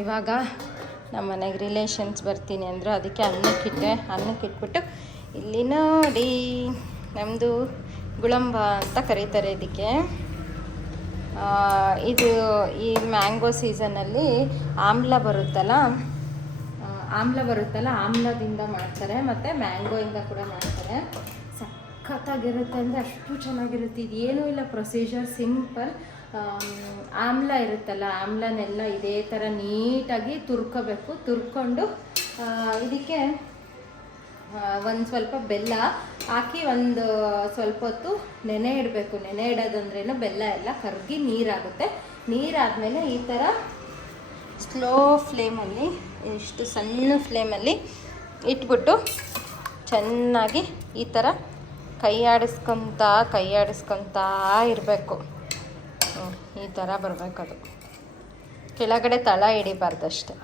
ಇವಾಗ ನಮ್ಮ ಮನೆಗೆ ರಿಲೇಷನ್ಸ್ ಬರ್ತೀನಿ ಅಂದರು, ಅದಕ್ಕೆ ಅನ್ನಕ್ಕೆ ಇಟ್ಬಿಟ್ಟು ಇಲ್ಲಿ ನೋಡಿ ನಮ್ಮದು ಗುಳಂಬ ಅಂತ ಕರೀತಾರೆ ಇದಕ್ಕೆ. ಇದು ಈ ಮ್ಯಾಂಗೋ ಸೀಸನಲ್ಲಿ ಆಮ್ಲ ಬರುತ್ತಲ್ಲ, ಆಮ್ಲದಿಂದ ಮಾಡ್ತಾರೆ, ಮತ್ತು ಮ್ಯಾಂಗೋಯಿಂದ ಕೂಡ ಮಾಡ್ತಾರೆ. ಸಖತ್ತಾಗಿರುತ್ತೆ ಅಂದರೆ ಅಷ್ಟು ಚೆನ್ನಾಗಿರುತ್ತೆ. ಇದೇನೂ ಇಲ್ಲ, ಪ್ರೊಸೀಜರ್ ಸಿಂಪಲ್. ಆಮ್ಲ ಇರುತ್ತಲ್ಲ, ಆಮ್ಲನೆಲ್ಲ ಇದೇ ಥರ ನೀಟಾಗಿ ತುರ್ಕೋಬೇಕು. ತುರ್ಕೊಂಡು ಇದಕ್ಕೆ ಒಂದು ಸ್ವಲ್ಪ ಬೆಲ್ಲ ಹಾಕಿ ಒಂದು ಸ್ವಲ್ಪ ಹೊತ್ತು ನೆನೆ ಇಡಬೇಕು. ನೆನೆ ಇಡೋದಂದ್ರೇನು, ಬೆಲ್ಲ ಎಲ್ಲ ಕರಗಿ ನೀರಾಗುತ್ತೆ. ನೀರಾದಮೇಲೆ ಈ ಥರ ಸ್ಲೋ ಫ್ಲೇಮಲ್ಲಿ, ಇಷ್ಟು ಸಣ್ಣ ಫ್ಲೇಮಲ್ಲಿ ಇಟ್ಬಿಟ್ಟು ಚೆನ್ನಾಗಿ ಈ ಥರ ಕೈ ಆಡಿಸ್ಕೊತಾ ಇರಬೇಕು. ಈ ಥರ ಬರಬೇಕು. ಅದು ಕೆಳಗಡೆ ತಳ ಹಿಡಿಬಾರ್ದಷ್ಟೆ.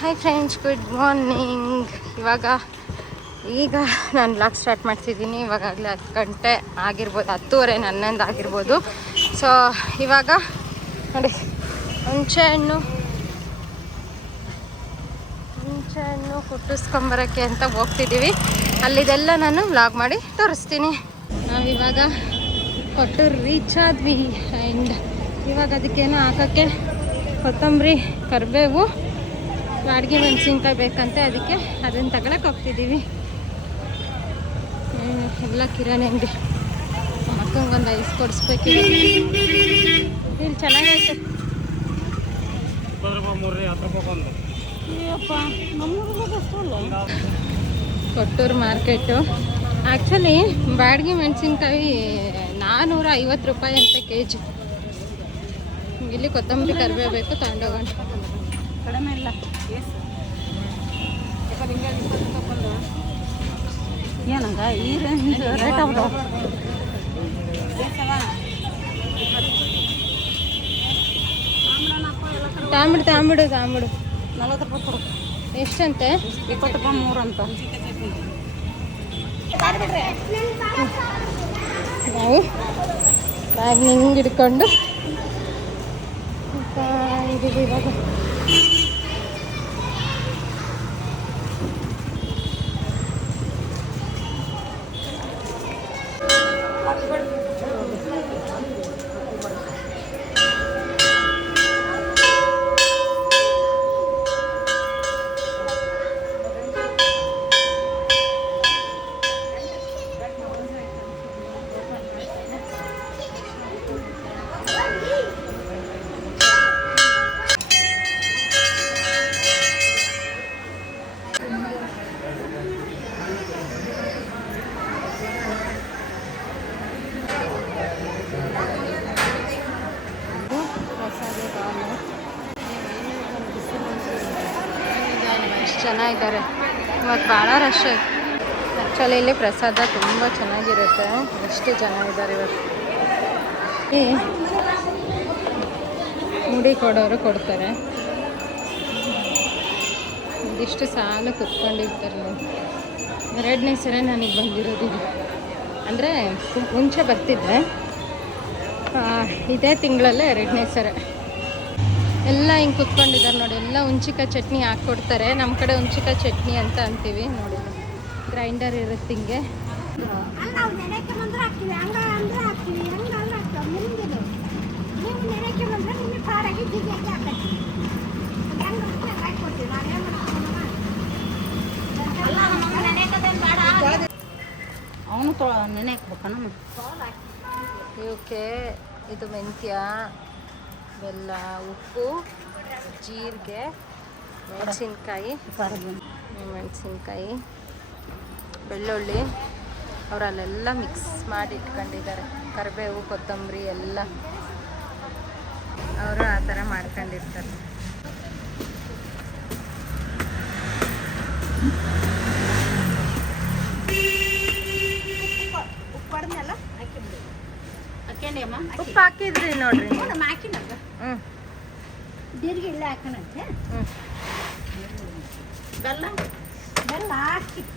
Hi friends, good morning. ಈಗ ನಾನು ಬ್ಲಾಗ್ ಸ್ಟಾರ್ಟ್ ಮಾಡ್ತಿದ್ದೀನಿ. ಇವಾಗಲೇ 10 ಗಂಟೆ ಆಗಿರ್ಬೋದು, 10:30 11 ಆಗಿರ್ಬೋದು. ಸೊ ಇವಾಗ ನೋಡಿ, ಹುಣಸೆಹಣ್ಣು ಕುಟ್ಟಿಸ್ಕೊಂಬರೋಕ್ಕೆ ಅಂತ ಹೋಗ್ತಿದ್ದೀವಿ. ಅಲ್ಲಿದೆಲ್ಲ ನಾನು ವ್ಲಾಗ್ ಮಾಡಿ ತೋರಿಸ್ತೀನಿ. ನಾವಿವಾಗ ಕೊಟ್ಟೂರು ರೀಚ್ ಆದ್ವಿ. ಆ್ಯಂಡ್ ಇವಾಗ ಅದಕ್ಕೇನೋ ಹಾಕೋಕ್ಕೆ ಕೊತ್ತಂಬರಿ, ಕರಿಬೇವು, ಬಾಡಿಗೆ ಮೆಣಸಿನ್ಕಾಯಿ ಬೇಕಂತೆ, ಅದಕ್ಕೆ ಅದನ್ನು ತಗೊಳಕ್ಕೆ ಹೋಗ್ತಿದ್ದೀವಿ. ಎಲ್ಲ ಕಿರಾಣಿ ಅಂಗಡಿ. ಮಕ್ಕಂಗೊಂದು ಐಸ್ ಕೊಡಿಸ್ಬೇಕು. ಇಲ್ಲಿ ಚೆನ್ನಾಗೈತೆ. ಕೊಟ್ಟೂರು ಮಾರ್ಕೆಟು. ಆ್ಯಕ್ಚುಲಿ ಬಾಡಿಗೆ ಮೆಣಸಿನ್ಕಾಯಿ 450 ರೂಪಾಯಿ ಅಂತ kg. ಇಲ್ಲಿ ಕೊತ್ತಂಬರಿ ಕರಿಬೇವು ಬೇಕು, ತಗೊಂಡೋಗೋಣ. ಕಡಿಮೆ ಇಲ್ಲ ಏನಂಗ ಈ ರೇಂಜ್ ರೇಟ್ ಆಗ್ಬಿಟ್ಟು ತಾಂಬಿಡು 40 ರೂಪಾಯಿ ಕೊಡು. ಎಷ್ಟಂತೆ? 20 ರೂಪಾಯಿ 3 ಅಂತ. ನಾವು ಬ್ಯಾಗ್ ಹಿಂಗೆ ಹಿಡ್ಕೊಂಡು ಇದೀವಿ ಇವಾಗ. ಚೆನ್ನಾಗಿದ್ದಾರೆ. ಇವತ್ತು ಭಾಳ ರಶ್ ಐತೆ. ಆ್ಯಕ್ಚುಲಿ ಇಲ್ಲಿ ಪ್ರಸಾದ ತುಂಬ ಚೆನ್ನಾಗಿರುತ್ತೆ. ಎಷ್ಟು ಜನ ಇದ್ದಾರೆ ಇವತ್ತು. ಈ ಮುಡಿ ಕೊಡೋರು ಕೊಡ್ತಾರೆ. ಇದಿಷ್ಟು ಸಾಲು ಕುತ್ಕೊಂಡಿರ್ತಾರೆ ನೋಡಿ. 2ನೇ ಸಲ ನನಗೆ ಬಂದಿರೋದು ಇದು. ಅಂದರೆ ಮುಂಚೆ ಬರ್ತಿದ್ದೆ, ಇದೇ ತಿಂಗಳಲ್ಲೇ 2ನೇ ಸಲ. ಎಲ್ಲ ಹಿಂಗೆ ಕುತ್ಕೊಂಡಿದ್ದಾರೆ ನೋಡಿ. ಎಲ್ಲ ಹುಣ್ಚಿಕಾಯಿ ಚಟ್ನಿ ಹಾಕ್ಕೊಡ್ತಾರೆ. ನಮ್ಮ ಕಡೆ ಹುಣ್ಚಿಕಾಯಿ ಚಟ್ನಿ ಅಂತ ಅಂತೀವಿ ನೋಡಿ. ಗ್ರೈಂಡರ್ ಇರುತ್ತೆ ಹಿಂಗೆ. ಅವನು ನೆನೆ ಹಾಕ್ಬೇಕಣ್ಣ. ಇವಕ್ಕೆ ಇದು ಮೆಂತ್ಯ, ಬೆಲ್ಲ, ಉಪ್ಪು, ಜೀರಿಗೆ, ಮೆಣಸಿನ್ಕಾಯಿ, ಬೆಳ್ಳುಳ್ಳಿ ಅವರಲ್ಲೆಲ್ಲ ಮಿಕ್ಸ್ ಮಾಡಿ ಇಟ್ಕೊಂಡಿದ್ದಾರೆ. ಕರಿಬೇವು, ಕೊತ್ತಂಬರಿ ಎಲ್ಲ ಅವರು ಆ ಥರ ಮಾಡ್ಕೊಂಡಿರ್ತಾರೆ. ಉಪ್ಪು ಹಾಕಿದ್ರಿ ನೋಡ್ರಿ. ಜೀರಿಗೆ ಇಲ್ಲ ಹಾಕೋಣಂತೆ. ಬೆಲ್ಲ ಲಾಸ್ಟಿಗೆ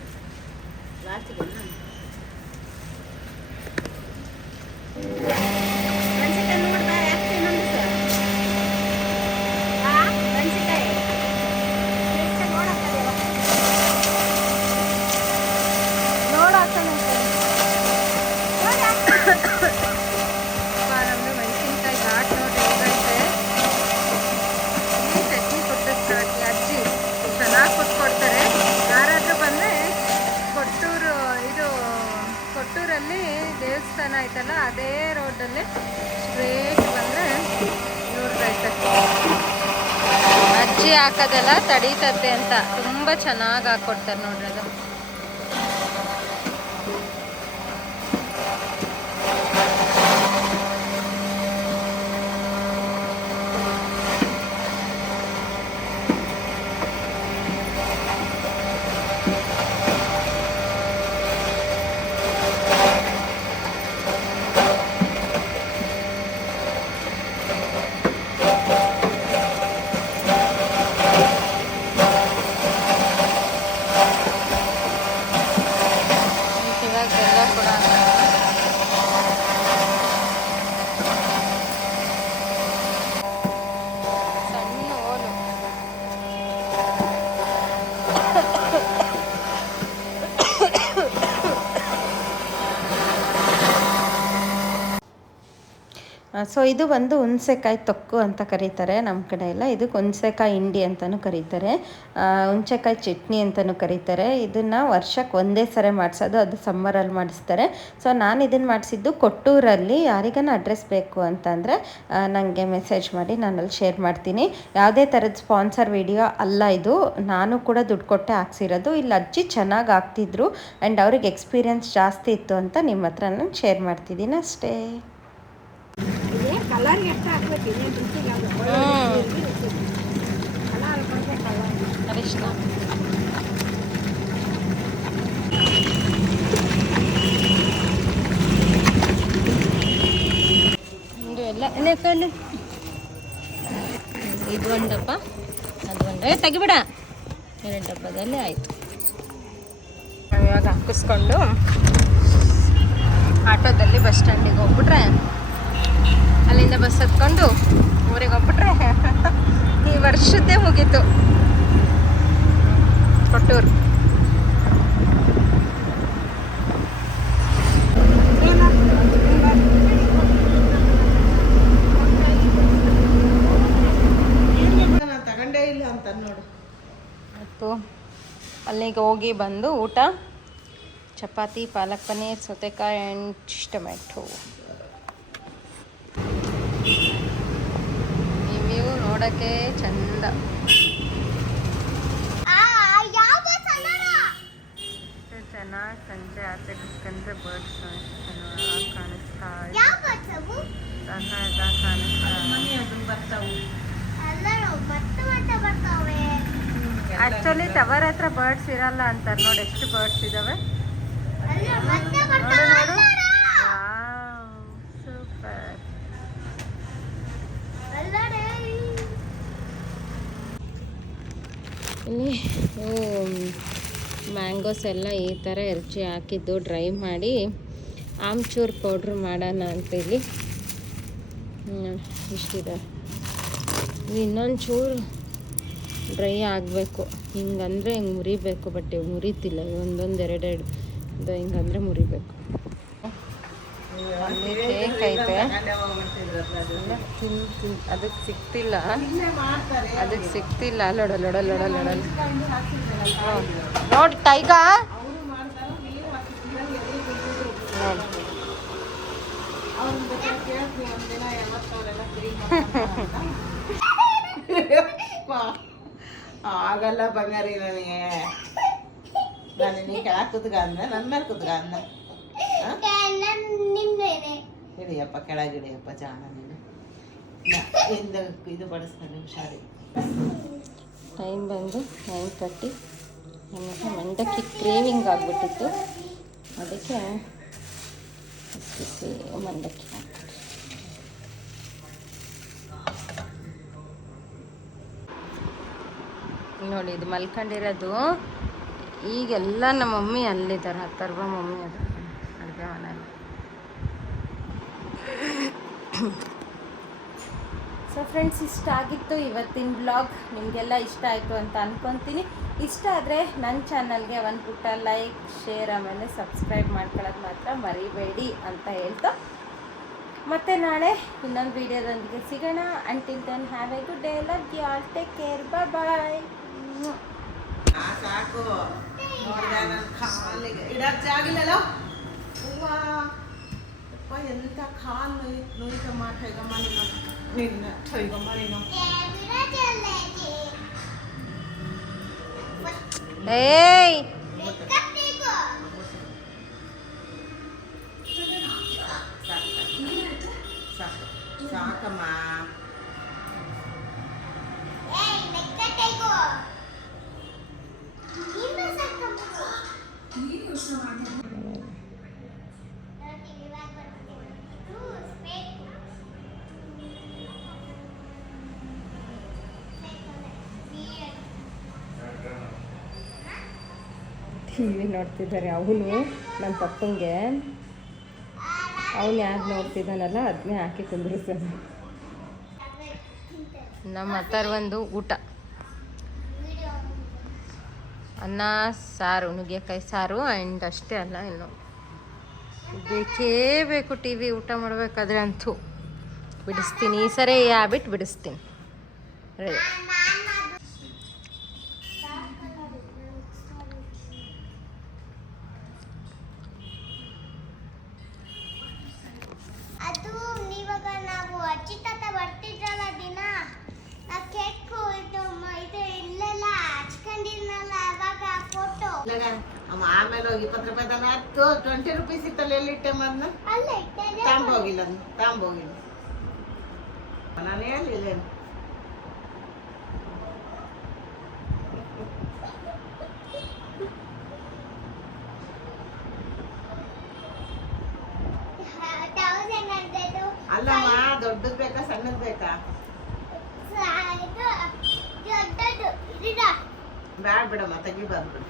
ಮೆಣಸಿನ್ಕಾಯಿ ನೋಡ್ದಾ ಯಾಕೆ ಇನ್ನೊಂದು ಸರ್ ಮೆಣಸಿನ್ಕಾಯಿ ನಮ್ಮದು ಮೆಣಸಿನ್ಕಾಯಿ ಘಾಟ್ ನೋಡಿ ಹೇಗೈತೆ. ಚಟ್ನಿ ಕೊಟ್ಟಿರ್ತಾರೆ ಅಜ್ಜಿ, ಚೆನ್ನಾಗಿ ಕೊಟ್ಕೊಡ್ತಾರೆ. ಯಾರಾದರೂ ಬಂದರೆ ಕೊಟ್ಟೂರಲ್ಲಿ ದೇವಸ್ಥಾನ ಐತಲ್ಲ, ಅದೇ ರೋಡಲ್ಲಿ ಸ್ಟ್ರೇಟ್ ಬಂದರೆ ಇವ್ರದ್ದೈತೆ. ಅಜ್ಜಿ ಹಾಕೋದೆಲ್ಲ ತಡೀತತೆ ಅಂತ ತುಂಬ ಚೆನ್ನಾಗಿ ಹಾಕ್ಕೊಡ್ತಾರೆ ನೋಡ್ರಿ ಅದು. ಸೊ ಇದು ಒಂದು ಹುಣಸೆಕಾಯಿ ತೊಕ್ಕು ಅಂತ ಕರೀತಾರೆ ನಮ್ಮ ಕಡೆ ಎಲ್ಲ. ಇದಕ್ಕೆ ಹುಣಸೆಕಾಯಿ ಹಿಂಡಿ ಅಂತಲೂ ಕರೀತಾರೆ, ಹುಣಸೆಕಾಯಿ ಚಟ್ನಿ ಅಂತಲೂ ಕರೀತಾರೆ. ಇದನ್ನು ವರ್ಷಕ್ಕೆ ಒಂದೇ ಸರಿ ಮಾಡಿಸೋದು, ಅದು ಸಮ್ಮರಲ್ಲಿ ಮಾಡಿಸ್ತಾರೆ. ಸೊ ನಾನು ಇದನ್ನು ಮಾಡಿಸಿದ್ದು ಕೊಟ್ಟೂರಲ್ಲಿ. ಯಾರಿಗಾನ ಅಡ್ರೆಸ್ ಬೇಕು ಅಂತಂದರೆ ನನಗೆ ಮೆಸೇಜ್ ಮಾಡಿ, ನಾನು ಅಲ್ಲಿ ಶೇರ್ ಮಾಡ್ತೀನಿ. ಯಾವುದೇ ಥರದ ಸ್ಪಾನ್ಸರ್ ವಿಡಿಯೋ ಅಲ್ಲ ಇದು, ನಾನು ಕೂಡ ದುಡ್ಡು ಕೊಟ್ಟೆ ಹಾಕ್ಸಿರೋದು. ಇಲ್ಲಿ ಅಜ್ಜಿ ಚೆನ್ನಾಗಿ ಆಗ್ತಿದ್ರು ಆ್ಯಂಡ್ ಅವ್ರಿಗೆ ಎಕ್ಸ್ಪೀರಿಯನ್ಸ್ ಜಾಸ್ತಿ ಇತ್ತು ಅಂತ ನಿಮ್ಮ ಹತ್ರ ನಾನು ಶೇರ್ ಮಾಡ್ತಿದ್ದೀನಿ ಅಷ್ಟೇ. ಕಲರ್ ಎಷ್ಟು ಹಾಕ್ಬೇಕು ಅರಿಶಿನ ಒಂದು ಎಲ್ಲ ಎಣ್ಣೆಕಾಳು ಇದು ಒಂದು ಡಬ್ಬ, ಅದು ಒಂದು ತೆಗಿಬಿಡ, 2 ಡಬ್ಬದಲ್ಲಿ ಆಯಿತು. ನಾವು ಇವಾಗ ಹಾಕಿಸ್ಕೊಂಡು ಆಟೋದಲ್ಲಿ ಬಸ್ ಸ್ಟ್ಯಾಂಡಿಗೆ ಹೋಗ್ಬಿಟ್ರೆ, ಅಲ್ಲಿಂದ ಬಸ್ ಹತ್ಕೊಂಡು ಊರಿಗೆ ಹೋಗ್ಬಿಟ್ರೆ ಈ ವರ್ಷದ್ದೇ ಮುಗೀತು ಕೊಟ್ಟೂರು. ತಗೊಂಡೇ ಇಲ್ಲ ಅಂತ ನೋಡು. ಮತ್ತು ಅಲ್ಲಿಗೆ ಹೋಗಿ ಬಂದು ಊಟ ಚಪಾತಿ, ಪಾಲಕ್ ಪನ್ನೀರ್, ಸೌತೆಕಾಯಿ ಆ್ಯಂಡ್ ಟೊಮೆಟೊ. ಈ ವ್ಯೂ ನೋಡೋಕ್ಕೆ ಚಂದ. ಚೆನ್ನಾಗಿ ಸಂಜೆ ಆಚೆ ಕುತ್ಕೊಂಡ್ರೆ ಬರ್ಡ್ಸ್ ಚೆನ್ನಾಗಿ ಕಾಣಿಸ್ತಾ ಆ್ಯಕ್ಚುಲಿ ಟವರ್ ಹತ್ರ ಬರ್ಡ್ಸ್ ಇರಲ್ಲ ಅಂತಾರೆ. ನೋಡಿ ಎಷ್ಟು ಬರ್ಡ್ಸ್ ಇದ್ದಾವೆ. ನೋಡು ಸೂಪರ್. ಇಲ್ಲಿ ಮ್ಯಾಂಗೋಸ್ ಎಲ್ಲ ಈ ಥರ ಎರ್ಚಿ ಹಾಕಿದ್ದು ಡ್ರೈ ಮಾಡಿ ಆಮ್ಚೂರ್ ಪೌಡ್ರ್ ಮಾಡೋಣ ಅಂತೇಳಿ ಇಷ್ಟಿದೆ. ಇನ್ನೊಂದು ಚೂರು ಡ್ರೈ ಆಗಬೇಕು, ಹಿಂಗಂದರೆ ಹಿಂಗೆ ಮುರಿಬೇಕು. ಬಟ್ ಮುರಿತಿಲ್ಲ, ಒಂದೊಂದು ಎರಡೆರಡು ಇದು ಹಿಂಗಂದರೆ ಮುರಿಬೇಕು. ಕೇಕ್ ಐತೆ, ಅದಕ್ಕೆ ಸಿಗ್ತಿಲ್ಲ, ಅದಕ್ಕೆ ಸಿಗ್ತಿಲ್ಲ. ಲೊಡಲ್ ನೋಡಿ ಟೈಗ ಆಗಲ್ಲ ಬಂಗಾರಿ. ನನಗೆ ನಾನು ನೀ ಕೆಳಗೆ ಕೂತ್ಕ ಅಂದ, ನನ್ನ ಮೇಲೆ ಕೂತ್ಕ ಅಂದ. ಹಿಡಿಯಪ್ಪ ಕೆಳಗೆ ಹಿಡಿಯಪ್ಪ, ಜಾಣ ನೀನು. ಇದು ಬಡಿಸ್ತಾನೆ ಹುಷಾರಿ. ಟೈಮ್ ಬಂದು 9:30. ನಮಗೆ ಮಂಡಕ್ಕಿ ಕ್ರೇವಿಂಗ್ ಆಗಿಬಿಟ್ಟಿತ್ತು, ಅದಕ್ಕೆ ಬಿಸಿ ಮಂಡಕ್ಕಿ ಹಾಕ್ತಾರೆ. ನೋಡಿ ಇದು ಮಲ್ಕೊಂಡಿರೋದು. ಈಗೆಲ್ಲ ನಮ್ಮ ಮಮ್ಮಿ ಅಲ್ಲಿದ್ದಾರೆ, ಅಥರ್ವ ಮಮ್ಮಿ ಅದು ಅಡುಗೆ ಮನೆಯಲ್ಲಿ. ಸೊ ಫ್ರೆಂಡ್ಸ್, ಇಷ್ಟ ಆಗಿತ್ತು ಇವತ್ತಿನ ಬ್ಲಾಗ್. ನಿಮಗೆಲ್ಲ ಇಷ್ಟ ಆಯಿತು ಅಂತ ಅಂದ್ಕೊತೀನಿ. ಇಷ್ಟ ಆದರೆ ನನ್ನ ಚಾನಲ್ಗೆ ಒಂದು ಪುಟ್ಟ ಲೈಕ್, ಶೇರ್, ಆಮೇಲೆ ಸಬ್ಸ್ಕ್ರೈಬ್ ಮಾಡ್ಕೊಳ್ಳೋದು ಮಾತ್ರ ಮರಿಬೇಡಿ ಅಂತ ಹೇಳ್ತಾ, ಮತ್ತೆ ನಾಳೆ ಇನ್ನೊಂದು ವಿಡಿಯೋದೊಂದಿಗೆ ಸಿಗೋಣ. Until then have a good day. Love you all. Take care. Bye. ಸಾಕು ನೋಡಿದೆ ನನ್ನ ಕಾಲಿಗೆ ಇಡಕ್ಕೆ ಜಾಗಿಲ್ಲಲ್ಲ. ಅಪ್ಪ ಎಂತ ಕಾಲು ನೋಯ್ತಮ್ಮ. ಕೈಗಮ್ಮ ನಿನ್ನ ಕೈಗಮ್ಮ ನೀನು. ಏಯ್ ಸಾಕಮ್ಮ. ಟಿವಿ ನೋಡ್ತಿದ್ದಾರೆ ಅವನು. ನನ್ನ ಪಪ್ಪಂಗೆ ಅವನು ಯಾರು ನೋಡ್ತಿದ್ದಾನಲ್ಲ ಅದನ್ನೇ ಹಾಕಿ ಕುಂದ್ರಿಸ್ತಾನೆ. ನಮ್ಮ ಅಥರ್ವಂದು ಊಟ ಅನ್ನ ಸಾರು, ನುಗ್ಗೆಕಾಯಿ ಸಾರು ಆ್ಯಂಡ್ ಅಷ್ಟೇ ಅಲ್ಲ, ಇನ್ನು ಬೇಕೇ ಬೇಕು ಟಿ ವಿ ಊಟ ಮಾಡಬೇಕಾದ್ರೆ ಅಂತೂ. ಬಿಡಿಸ್ತೀನಿ ಈ ಸರಿ, ಈ ಹ್ಯಾಬಿಟ್ ಬಿಡಿಸ್ತೀನಿ. ರೆಡಿ. ಅದು ಇವಾಗ ನಾವು ಅಜ್ಜಿ ತಾತ ಬರ್ತಿದ್ರಲ್ಲ ದಿನ, ಆ ಕೇಕು ಇದು ಇಲ್ಲೆಲ್ಲ ಹಚ್ಕೊಂಡಿದ್ನಲ್ಲ ಅವಾಗ ಫೋಟೋ. ಆಮೇಲೆ ಹೋಗಿ 20 ರೂಪಾಯಿ ತಾನೆ 20 ರೂಪೀಸ್ ಇತ್ತಲ್ಲ, ಎಲ್ಲಿಟ್ಟೆ ಅದನ್ನ? ಅಲ್ಲ ತಾಂಬೋಗಿಲ್ಲ ತಾಂಬೋಗಿಲ್ಲ. ನಾನು ಹೇಳಿಲ್ಲ. ಅಲ್ಲಮ್ಮ, ದೊಡ್ಡದ್ ಬೇಕಾ ಸಣ್ಣದ್ ಬೇಕಾ? ಬ್ಯಾಡ ಬಿಡಮ್ಮ, ತೆಗಿಬಾರ್ದು ಬಿಡು,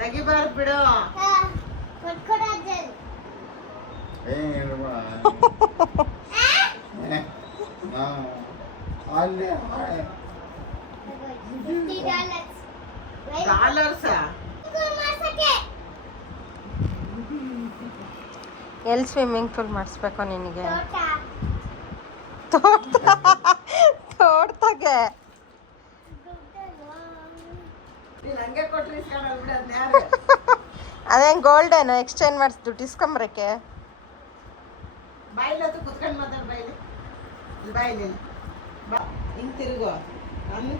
ತೆಗಿಬಾರ್ದು ಬಿಡು. ಡಾಲರ್ಸಾ? ಎಲ್ಲಿ ಸ್ವಿಮ್ಮಿಂಗ್ ಪೂಲ್ ಮಾಡಿಸ್ಬೇಕು ನಿನಗೆ? ತೋಟದಾಗೆ ಹಂಗೆ ಕೊಟ್ರಿ ಇಸ್ಕೊಂಡ್ ಬಿಡೋದ್ ಯಾರು? ಅದೇನು ಗೋಲ್ಡೇನು ಎಕ್ಸ್ಚೇಂಜ್ ಮಾಡಿಸಿ ದುಡ್ಡು ಇಸ್ಕೊಂಬರಕ್ಕೆ? ಬಾಯಿಲತ್ತು ಕುತ್ಕೊಂಡು ಮಾತಾಡ್. ಬಾಯಿಲಿ ಬಾಯಿಲಿ ಬಾ, ಹಿಂಗ್ ತಿರುಗು. ನಾನು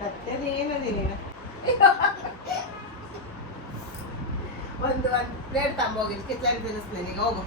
ಕತ್ತೇದು ಏನದಿ ನೀನು? ಒಂದು ಪ್ಲೇಟ್ ತಗೊಂಬೋಗಿ ಕಿತ್ಲಾಗಿ ತಿನ್ನಿಸ್ತೀನಿ, ಹೋಗು.